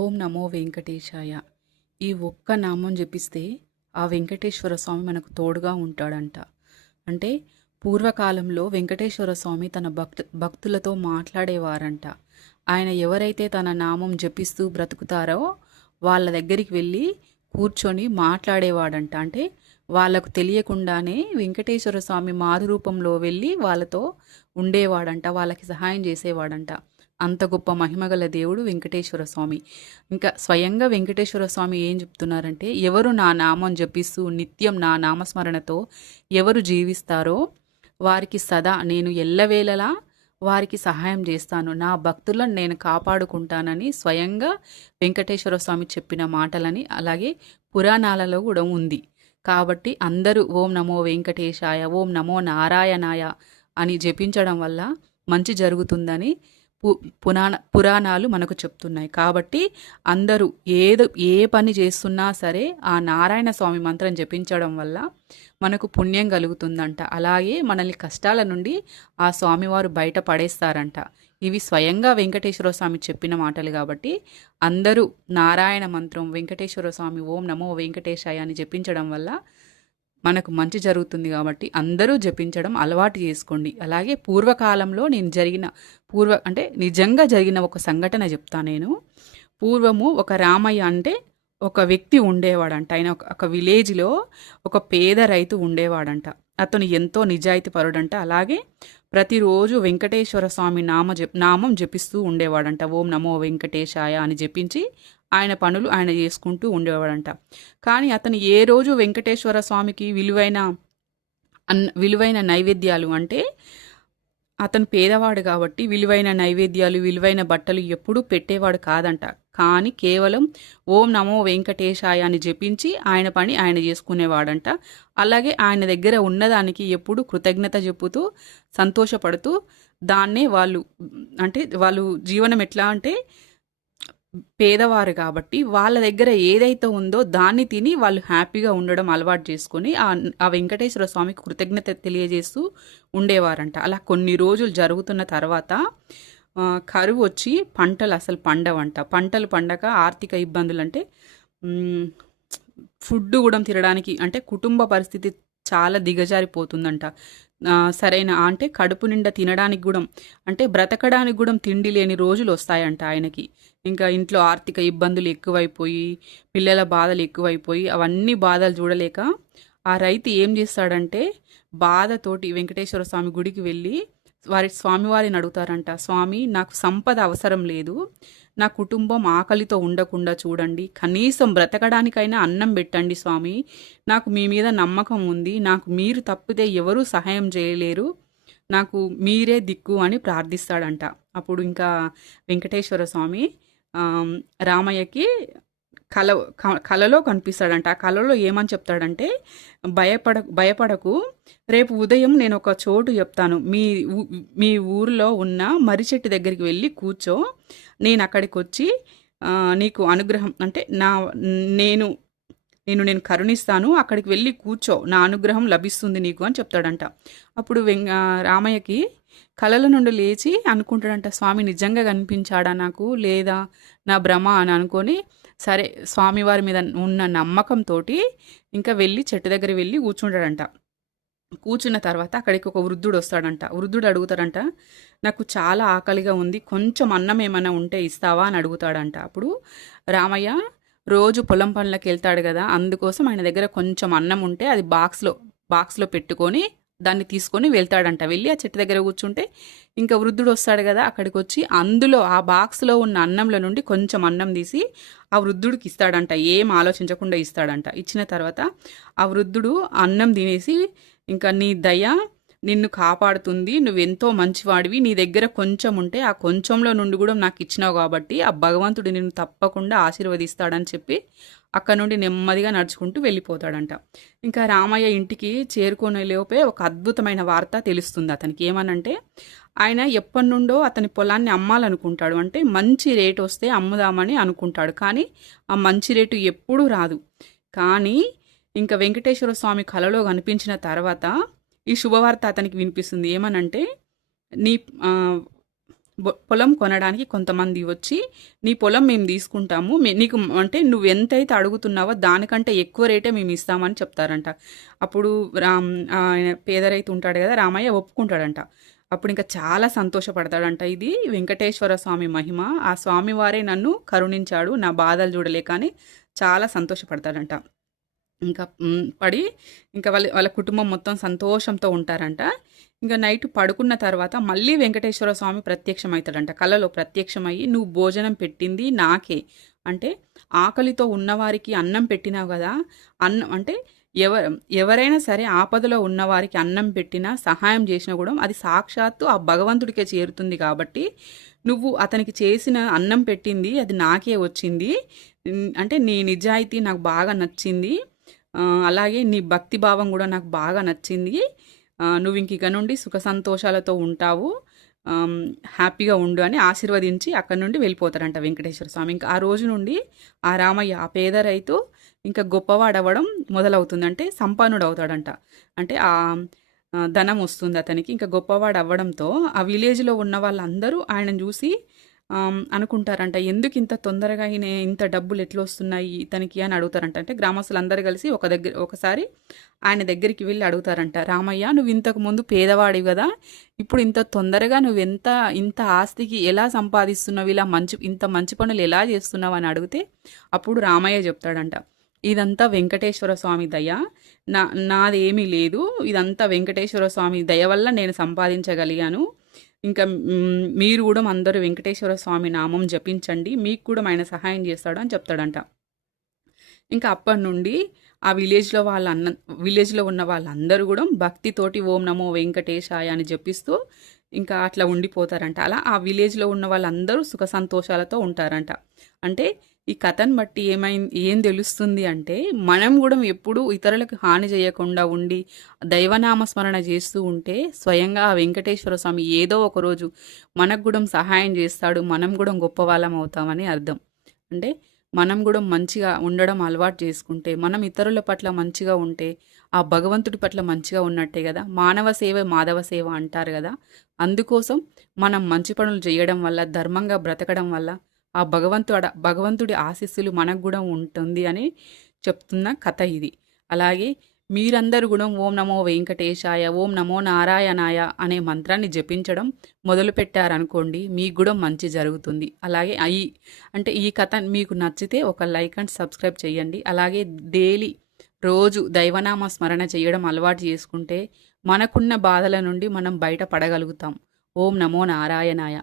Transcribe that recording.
ఓం నమో వెంకటేశాయ. ఈ ఒక్క నామం జపిస్తే ఆ వెంకటేశ్వర స్వామి మనకు తోడుగా ఉంటాడంట. అంటే పూర్వకాలంలో వెంకటేశ్వర స్వామి తన భక్తులతో మాట్లాడేవారంట. ఆయన ఎవరైతే తన నామం జపిస్తూ బ్రతుకుతారో వాళ్ళ దగ్గరికి వెళ్ళి కూర్చొని మాట్లాడేవాడంట. అంటే వాళ్ళకు తెలియకుండానే వెంకటేశ్వర స్వామి మారు రూపంలో వెళ్ళి వాళ్ళతో ఉండేవాడంట. వాళ్ళకి సహాయం చేసేవాడంట. అంత గొప్ప మహిమగల దేవుడు వెంకటేశ్వర స్వామి. ఇంకా స్వయంగా వెంకటేశ్వర స్వామి ఏం చెప్తున్నారంటే, ఎవరు నా నామం జపిస్తూ నిత్యం నా నామస్మరణతో ఎవరు జీవిస్తారో వారికి సదా నేను ఎల్లవేళలా వారికి సహాయం చేస్తాను, నా భక్తులను నేను కాపాడుకుంటానని స్వయంగా వెంకటేశ్వర స్వామి చెప్పిన మాటలని అలాగే పురాణాలలో కూడా ఉంది. కాబట్టి అందరూ ఓం నమో వెంకటేశాయ, ఓం నమో నారాయణాయ అని జపించడం వల్ల మంచి జరుగుతుందని పురాణాలు మనకు చెప్తున్నాయి. కాబట్టి అందరూ ఏ పని చేస్తున్నా సరే ఆ నారాయణ స్వామి మంత్రం జపించడం వల్ల మనకు పుణ్యం కలుగుతుందంట. అలాగే మనల్ని కష్టాల నుండి ఆ స్వామివారు బయట పడేస్తారంట. ఇవి స్వయంగా వెంకటేశ్వర స్వామి చెప్పిన మాటలు. కాబట్టి అందరూ నారాయణ మంత్రం వెంకటేశ్వర స్వామి ఓం నమో వెంకటేశాయ అని జపించడం వల్ల మనకు మంచి జరుగుతుంది. కాబట్టి అందరూ జపించడం అలవాటు చేసుకోండి. అలాగే పూర్వకాలంలో అంటే నిజంగా జరిగిన ఒక సంఘటన చెప్తాను నేను. పూర్వము ఒక రామయ్య అంటే ఒక వ్యక్తి ఉండేవాడంట. ఆయన ఒక విలేజ్లో ఒక పేద రైతు ఉండేవాడంట. అతను ఎంతో నిజాయితీ పరుడంట. అలాగే ప్రతిరోజు వెంకటేశ్వర స్వామి నామం జపిస్తూ ఉండేవాడంట. ఓం నమో వెంకటేశాయ అని జపించి ఆయన పనులు ఆయన చేసుకుంటూ ఉండేవాడంట. కానీ అతను ఏ రోజు వెంకటేశ్వర స్వామికి విలువైన నైవేద్యాలు, అంటే అతను పేదవాడు కాబట్టి విలువైన నైవేద్యాలు విలువైన బట్టలు ఎప్పుడూ పెట్టేవాడు కాదంట. కానీ కేవలం ఓం నమో వెంకటేశాయ అని జపించి ఆయన పని ఆయన చేసుకునేవాడంట. అలాగే ఆయన దగ్గర ఉన్నదానికి ఎప్పుడు కృతజ్ఞత చెప్పుతూ సంతోషపడుతూ దాన్నే వాళ్ళు జీవనం ఎట్లా అంటే పేదవారు కాబట్టి వాళ్ళ దగ్గర ఏదైతే ఉందో దాన్ని తిని వాళ్ళు హ్యాపీగా ఉండడం అలవాటు చేసుకొని ఆ వెంకటేశ్వర స్వామికి కృతజ్ఞత తెలియజేస్తూ ఉండేవారంట. అలా కొన్ని రోజులు జరుగుతున్న తర్వాత కరువు వచ్చి పంటలు అసలు పండవంట. పంటలు పండక ఆర్థిక ఇబ్బందులు, అంటే ఫుడ్ కూడా తినడానికి, అంటే కుటుంబ పరిస్థితి చాలా దిగజారిపోతుందంట. సరైన అంటే కడుపు నిండా తినడానికి కూడా, అంటే బ్రతకడానికి కూడా తిండి లేని రోజులు వస్తాయంట ఆయనకి. ఇంకా ఇంట్లో ఆర్థిక ఇబ్బందులు ఎక్కువైపోయి పిల్లల బాధలు ఎక్కువైపోయి అవన్నీ బాధలు చూడలేక ఆ రైతు ఏం చేస్తాడంటే బాధతోటి వెంకటేశ్వర స్వామి గుడికి వెళ్ళి స్వామివారిని అడుగుతారంట. స్వామి, నాకు సంపద అవసరం లేదు, నా కుటుంబం ఆకలితో ఉండకుండా చూడండి, కనీసం బ్రతకడానికైనా అన్నం పెట్టండి స్వామి, నాకు మీ మీద నమ్మకం ఉంది, నాకు మీరు తప్పితే ఎవరూ సహాయం చేయలేరు, నాకు మీరే దిక్కు అని ప్రార్థిస్తాడంట. అప్పుడు ఇంకా వెంకటేశ్వర స్వామి రామయ్యకి కలలో కనిపిస్తాడంట. ఆ కలలో ఏమని చెప్తాడంటే, భయపడకు, రేపు ఉదయం నేను ఒక చోటు చెప్తాను, మీ ఊరిలో ఉన్న మర్రి చెట్టు దగ్గరికి వెళ్ళి కూర్చో, నేను అక్కడికి వచ్చి నీకు అనుగ్రహం, అంటే నేను కరుణిస్తాను, అక్కడికి వెళ్ళి కూర్చో, నా అనుగ్రహం లభిస్తుంది నీకు అని చెప్తాడంట. అప్పుడు రామయ్యకి కళల నుండి లేచి అనుకుంటాడంట, స్వామి నిజంగా కనిపించాడా నాకు, లేదా నా భ్రమ అని అనుకొని, సరే స్వామివారి మీద ఉన్న నమ్మకంతో ఇంకా వెళ్ళి చెట్టు దగ్గర వెళ్ళి కూర్చుంటాడంట. కూర్చున్న తర్వాత అక్కడికి ఒక వృద్ధుడు వస్తాడంట. వృద్ధుడు అడుగుతాడంట, నాకు చాలా ఆకలిగా ఉంది, కొంచెం అన్నం ఏమైనా ఉంటే ఇస్తావా అని అడుగుతాడంట. అప్పుడు రామయ్య రోజు పొలం పనులకు వెళ్తాడు కదా, అందుకోసం ఆయన దగ్గర కొంచెం అన్నం ఉంటే అది బాక్స్లో పెట్టుకొని దాన్ని తీసుకొని వెళ్తాడంట. వెళ్ళి ఆ చెట్టు దగ్గర కూర్చుంటే ఇంకా వృద్ధుడు వస్తాడు కదా, అక్కడికి వచ్చి అందులో ఆ బాక్స్లో ఉన్న అన్నంలో నుండి కొంచెం అన్నం తీసి ఆ వృద్ధుడికి ఇస్తాడంట. ఏం ఆలోచించకుండా ఇస్తాడంట. ఇచ్చిన తర్వాత ఆ వృద్ధుడు అన్నం తినేసి, ఇంకా నీ దయ నిన్ను కాపాడుతుంది, నువ్వెంతో మంచివాడివి, నీ దగ్గర కొంచెం ఉంటే ఆ కొంచెంలో నుండి కూడా నాకు ఇచ్చినావు కాబట్టి ఆ భగవంతుడు నిన్ను తప్పకుండా ఆశీర్వదిస్తాడని చెప్పి అక్కడ నుండి నెమ్మదిగా నడుచుకుంటూ వెళ్ళిపోతాడంట. ఇంకా రామయ్య ఇంటికి చేరుకునే లోపే ఒక అద్భుతమైన వార్త తెలుస్తుంది అతనికి. ఏమనంటే, ఆయన ఎప్పటి నుండో అతని పొలాన్ని అమ్మాలనుకుంటాడు, అంటే మంచి రేటు వస్తే అమ్ముదామని అనుకుంటాడు. కానీ ఆ మంచి రేటు ఎప్పుడూ రాదు. కానీ ఇంకా వెంకటేశ్వర స్వామి కలలో కనిపించిన తర్వాత ఈ శుభవార్త అతనికి వినిపిస్తుంది. ఏమనంటే, నీ పొలం కొనడానికి కొంతమంది వచ్చి, నీ పొలం మేము తీసుకుంటాము, నీకు అంటే నువ్వు ఎంతైతే అడుగుతున్నావో దానికంటే ఎక్కువ రేటే మేము ఇస్తామని చెప్తారంట. అప్పుడు ఆయన పేద రైతు ఉంటాడు కదా, రామయ్య ఒప్పుకుంటాడంట. అప్పుడు ఇంకా చాలా సంతోషపడతాడంట. ఇది వెంకటేశ్వర స్వామి మహిమ, ఆ స్వామివారే నన్ను కరుణించాడు, నా బాధలు చూడలేక అని చాలా సంతోషపడతాడంట. ఇంకా పడి ఇంకా వాళ్ళ కుటుంబం మొత్తం సంతోషంతో ఉంటారంట. ఇంకా నైట్ పడుకున్న తర్వాత మళ్ళీ వెంకటేశ్వర స్వామి ప్రత్యక్షమవుతాడంట. కలలో ప్రత్యక్షమయ్యి, నువ్వు భోజనం పెట్టింది నాకే, అంటే ఆకలితో ఉన్నవారికి అన్నం పెట్టినావు కదా, అన్నం అంటే ఎవరైనా సరే ఆపదలో ఉన్నవారికి అన్నం పెట్టినా సహాయం చేసినా కూడా అది సాక్షాత్తు ఆ భగవంతుడికే చేరుతుంది. కాబట్టి నువ్వు అతనికి చేసిన అన్నం పెట్టింది అది నాకే వచ్చింది, అంటే నీ నిజాయితీ నాకు బాగా నచ్చింది, అలాగే నీ భక్తి భావం కూడా నాకు బాగా నచ్చింది, నువ్వు ఇంక నుండి సుఖ సంతోషాలతో ఉంటావు, హ్యాపీగా ఉండు అని ఆశీర్వదించి అక్కడి నుండి వెళ్ళిపోతారంట వెంకటేశ్వర స్వామి. ఇంకా ఆ రోజు నుండి ఆ రామయ్య, ఆ పేద రైతు ఇంకా గొప్పవాడవడం మొదలవుతుంది. అంటే సంపన్నుడు అవుతాడంట. అంటే ఆ ధనం వస్తుంది అతనికి. ఇంకా గొప్పవాడు అవ్వడంతో ఆ విలేజ్లో ఉన్న వాళ్ళందరూ ఆయనను చూసి అనుకుంటారంట, ఎందుకు ఇంత తొందరగా ఈయన ఇంత డబ్బులు ఎట్లా వస్తున్నాయి ఇతనికి అని అడుగుతారంట. అంటే గ్రామస్తులందరూ కలిసి ఒకసారి ఆయన దగ్గరికి వెళ్ళి అడుగుతారంట, రామయ్య నువ్వు ఇంతకు ముందు పేదవాడివి కదా, ఇప్పుడు ఇంత తొందరగా ఇంత ఆస్తికి ఎలా సంపాదిస్తున్నావు, ఇంత మంచి పనులు ఎలా చేస్తున్నావు అని అడిగితే అప్పుడు రామయ్య చెప్తాడంట, ఇదంతా వెంకటేశ్వర స్వామి దయ, నాదేమీ లేదు, ఇదంతా వెంకటేశ్వర స్వామి దయ వల్ల నేను సంపాదించగలిగాను. ఇంకా మీరు కూడా అందరూ వెంకటేశ్వర స్వామి నామం జపించండి, మీకు కూడా ఆయన సహాయం చేస్తాడు అని చెప్తాడంట. ఇంకా అప్పటి నుండి ఆ విలేజ్లో ఉన్న వాళ్ళందరూ కూడా భక్తితోటి ఓం నమో వెంకటేశాయ అని జపిస్తూ ఇంకా అట్లా ఉండిపోతారంట. అలా ఆ విలేజ్లో ఉన్న వాళ్ళందరూ సుఖ సంతోషాలతో ఉంటారంట. అంటే ఈ కథను బట్టి ఏం తెలుస్తుంది అంటే, మనం కూడా ఎప్పుడూ ఇతరులకు హాని చేయకుండా ఉండి దైవనామస్మరణ చేస్తూ ఉంటే స్వయంగా ఆ వెంకటేశ్వర స్వామి ఏదో ఒకరోజు మనకు కూడా సహాయం చేస్తాడు, మనం కూడా గొప్ప వాళ్ళం అవుతామని అర్థం. అంటే మనం కూడా మంచిగా ఉండడం అలవాటు చేసుకుంటే, మనం ఇతరుల పట్ల మంచిగా ఉంటే ఆ భగవంతుడి పట్ల మంచిగా ఉన్నట్టే కదా. మానవ సేవ మాధవ సేవ అంటారు కదా. అందుకోసం మనం మంచి పనులు చేయడం వల్ల, ధర్మంగా బ్రతకడం వల్ల ఆ భగవంతుడి ఆశీస్సులు మనకు కూడా ఉంటుంది అని చెప్తున్న కథ ఇది. అలాగే మీరందరూ కూడా ఓం నమో వెంకటేశాయ, ఓం నమో నారాయణాయ అనే మంత్రాన్ని జపించడం మొదలుపెట్టారనుకోండి, మీకు కూడా మంచి జరుగుతుంది. అలాగే ఈ కథ మీకు నచ్చితే ఒక లైక్ అండ్ సబ్స్క్రైబ్ చేయండి. అలాగే రోజు దైవనామ స్మరణ చేయడం అలవాటు చేసుకుంటే మనకున్న బాధల నుండి మనం బయటపడగలుగుతాం. ఓం నమో నారాయణాయ.